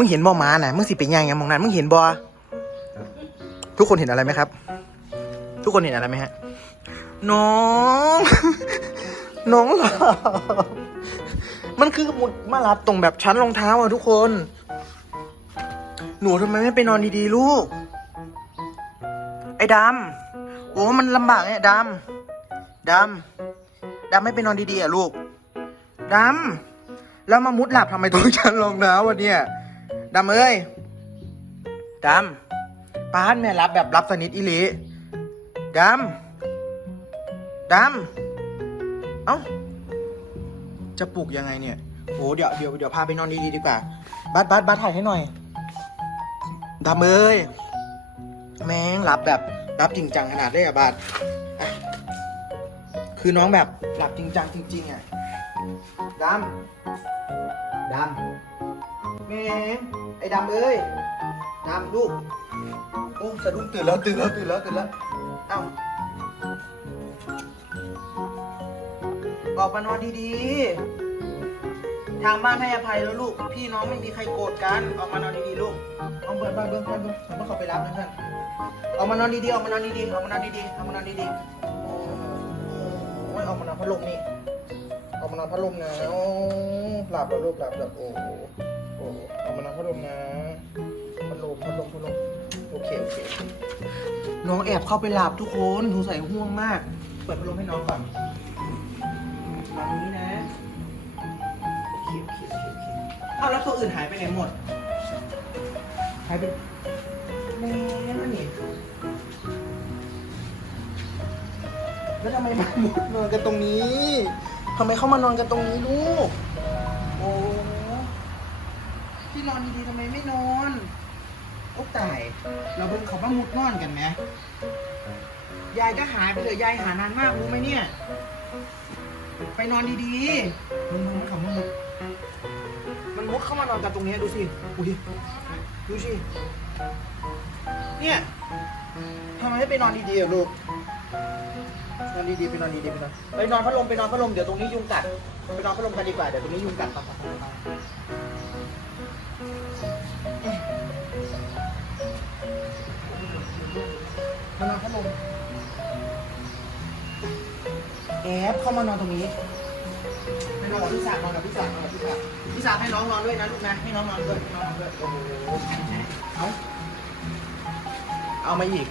มึงเห็นบ่หมาน่ะ มึงสิเป็นยังไงมองนั้นมึงเห็นบ่ทุกคนเห็นอะไรไหมครับ ทุกคนเห็นอะไรไหมฮะ น้อง น้องหลับมันคือมุดมาหลับตรงแบบชั้นรองเท้าอะทุกคน หนูทำไมไม่ไปนอนดีๆ ลูก ไอ้ดำโอ้มันลำบากเนี่ยดำดำดำไม่ไปนอนดีๆอะลูกดำแล้วมามุดหลับทำไมตรงชั้นรองเท้าวันเนี้ย ดำเอ้ยดำป้านแม่รับแบบรับสนิทอีลีดำดำเอ้า จะปลุกยังไงเนี่ยโอ้เดี๋ยวเดี๋ยวเดี๋ยวพาไปนอนดีๆดีกว่าบัสบัสบัสถ่ายให้หน่อยดำเอ้ยแม่งรับแบบรับจริงจังขนาดได้อะบาสคือน้องแบบหลับจริงจังจริงๆอะดำดำ แม่งไอ้ดำเอ้ยดำลูกโอ้สะดุ้งตื่นแล้วตื่นแล้วตื่นแล้วตื่นแล้วเอ้าออกมานอนดีๆ ทางบ้านให้อภัยแล้วลูก พี่น้องไม่มีใครโกรธกัน ออกมานอนดีๆลูก เอาเบิร์ดบ้านเบิร์ดบ้านเบิร์ดผมว่าเขาไปรับนะเพื่อนออกมานอนดีๆออกมานอนดีๆออกมานอนดีๆออกมานอนดีๆโอ้ยออกมานอนพัดลมนี่ ออกมานอนพัดลมนะโอ้หลับแล้วลูกหลับหลับโอ้โหโอ้โหออกมานอนพัดลมนะพัดลมพัดลมพัดลมโอเคโอเคน้องแอบเข้าไปหลับทุกคนสงสัยห่วงมาก เปิดพัดลมให้น้องก่อนวางนี้นะโอเคโอเคโอเคโอเคเอาแล้วตัวอื่นหายไปไหนหมด หายไปแม่นั่นนี่แล้วทำไมมามุดนอนกันตรงนี้ทำไมเข้ามานอนกันตรงนี้ลูกโอ้ ที่นอนดีๆทำไมไม่นอนโอ้ตายเราเบิ่งเขามามุดนอนกันไหมยายก็หายไปเลยยายหานานมากรู้ไหมเนี่ย ไปนอนดีๆมึงมึงเขามามุดมันมุดเข้ามานอนกันตรงนี้ดูสิดูดิดูสิเนี่ยทำไมไม่ไปนอนดีๆอะลูกนอนดีๆไปนอนดีๆไปนอนไปนอนพัดลมไปนอนพัดลมเดี๋ยวตรงนี้ยุงกัดไปนอนพัดลมกันดีกว่าเดี๋ยวตรงนี้ยุงกัดปไลมแอบเข้ามานอนตรงนี้ไปนอนกับพี่สาวนอนกับพี่สาวนอนกับพี่สาวพี่สาวให้น้องนอนด้วยนะลูกนะให้น้องนอนด้วยให้น้องนอนด้วยโอ้โหเอาเอามาอีก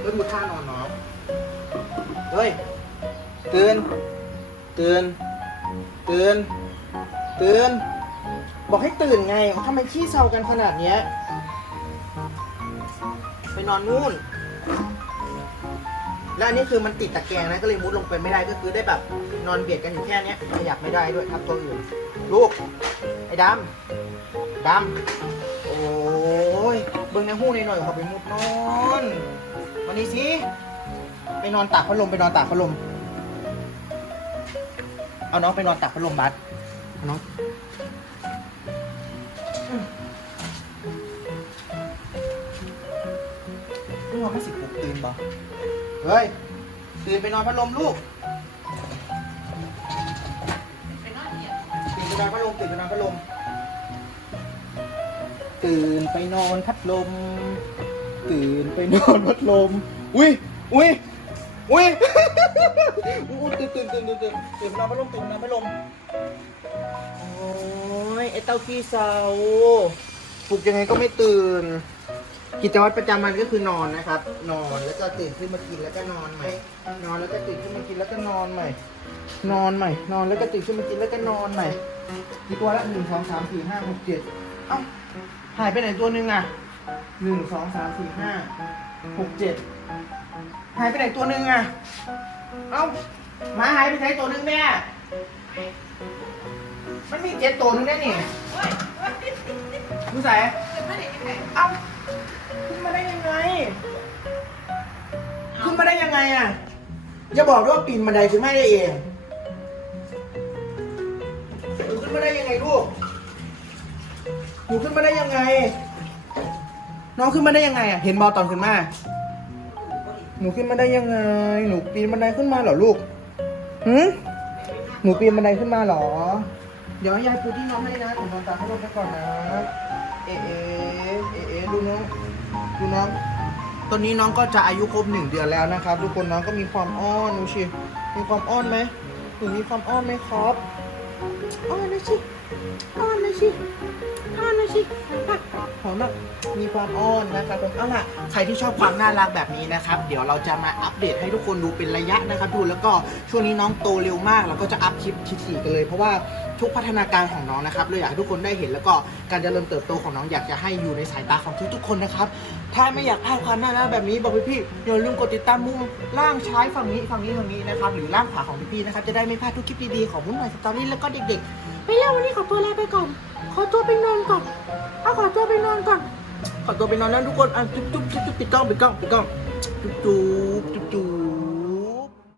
เฮ้ยดูท่านอนน้องเฮ้ยตื่นตื่นตื่นตื่นบอกให้ตื่นไงทำไมขี้เศร้ากันขนาดเนี้ย ไปนอนนู่น และอันนี้คือมันติดตะแกรงนะ ก็เลยมุดลงไปไม่ได้ก็คือได้แบบนอนเบียดกันอยู่แค่เนี้ยขยับไม่ได้ด้วยทับตัวอื่น ลูก ไอ้ดำดำโอ้ยเบิ่งในหูในหน่อยขอไปมุดนอนวันนี้สิไปนอนตากพัดลมไปนอนตากพัดลม เอาน้องไปนอนตากพัดลมบัสเอาน้อง เฮ้ย ตื่นไปนอนพัดลมลูก ตื่นไปนอนพัดลม ตื่นไปนอนพัดลม ตื่นไปนอนพัดลม ตื่นไปนอนพัดลม อุ้ย อุ้ย อุ้ยอุ้ยตื่นตื่นตื่นตื่นตื่นตื่นไปนอนพัดลมตื่นไปนอนพัดลม โอ้ยไอเต้าขี้เศร้าปลุกยังไงก็ไม่ตื่น กิจวัตรประจำวันก็คือนอนนะครับ นอนแล้วก็ตื่นขึ้นมากินแล้วก็นอนใหม่ นอนแล้วก็ตื่นขึ้นมากินแล้วก็นอนใหม่ นอนใหม่ นอนแล้วก็ตื่นขึ้นมากินแล้วก็นอนใหม่กี่ตัวละหนึ่งสองสามสี่ห้าหกเจ็ดเอ้าหายไปไหนตัวหนึ่งอะหนึ่งสองสามสี่ห้าหกเจ็ดหายไปไหนตัวหนึ่งอะเอ้าหมาหายไปไหนตัวหนึ่งแม่มันมีเจ็ดตัวหนึ่งแน่นี่ดูใส่เอ้าขึ้น มาได้ยังไง ขึ้นมาได้ยังไงอะ อย่าบอกด้วยว่าปีนบันไดขึ้นมาได้เองหนูขึ้นมาได้ยังไงลูก หนูขึ้นมาได้ยังไง น้องขึ้นมาได้ยังไงอะ เห็นบอลตอนขึ้นมา หนูขึ้นมาได้ยังไง หนูปีนบันไดขึ้นมาเหรอลูกหืมหนูปีนบันไดขึ้นมาเหรอ เดี๋ยวยายปูที่น้องให้นะผมนอนตาให้รถไปก่อนนะ เอเอเอเอดูน้อง ดูน้อง ตอนนี้น้องก็จะอายุครบหนึ่งเดือนแล้วนะครับ ทุกคนน้องก็มีความอ้อนดูชิมีความอ้อนไหมหนูมีความอ้อนไหมครับอ้อนนะชิอ้อนนะชิอ้อนนะชิหอมมากมีความอ้อนนะครับผมเอาล่ะใครที่ชอบความน่ารักแบบนี้นะครับ เดี๋ยวเราจะมาอัปเดตให้ทุกคนดูเป็นระยะนะครับดูแล้วก็ช่วงนี้น้องโตเร็วมากเราก็จะอัพคลิปทีๆกันเลย เพราะว่า ทุกพัฒนาการของน้องนะครับเลยอยากให้ทุกคนได้เห็นแล้วก็การเจริญเติบโตของน้องอยากจะให้อยู่ในสายตาของทุกๆคนนะครับ ถ้าไม่อยากพลาดความน่ารักแบบนี้บอกพี่ๆอย่าลืมกดติดตามมุมล่างซ้ายฝั่งนี้ฝั่งนี้ฝั่งนี้นะครับหรือล่างขวาของพี่ๆนะครับจะได้ไม่พลาดทุกคลิปดีๆของมุ้นหน่อยสตอรี่แล้วก็เด็กๆไปแล้ววันนี้ขอตัวลาไปก่อน ขอตัวไปนอนก่อนเอาขอตัวไปนอนก่อนขอตัวไปนอนแล้วทุกคนอะจุ๊บจุ๊บจุ๊บจุ๊บปิดกล้องปิดกล้องปิดกล้องจุ๊บจุ๊บจุ๊บจุ๊บ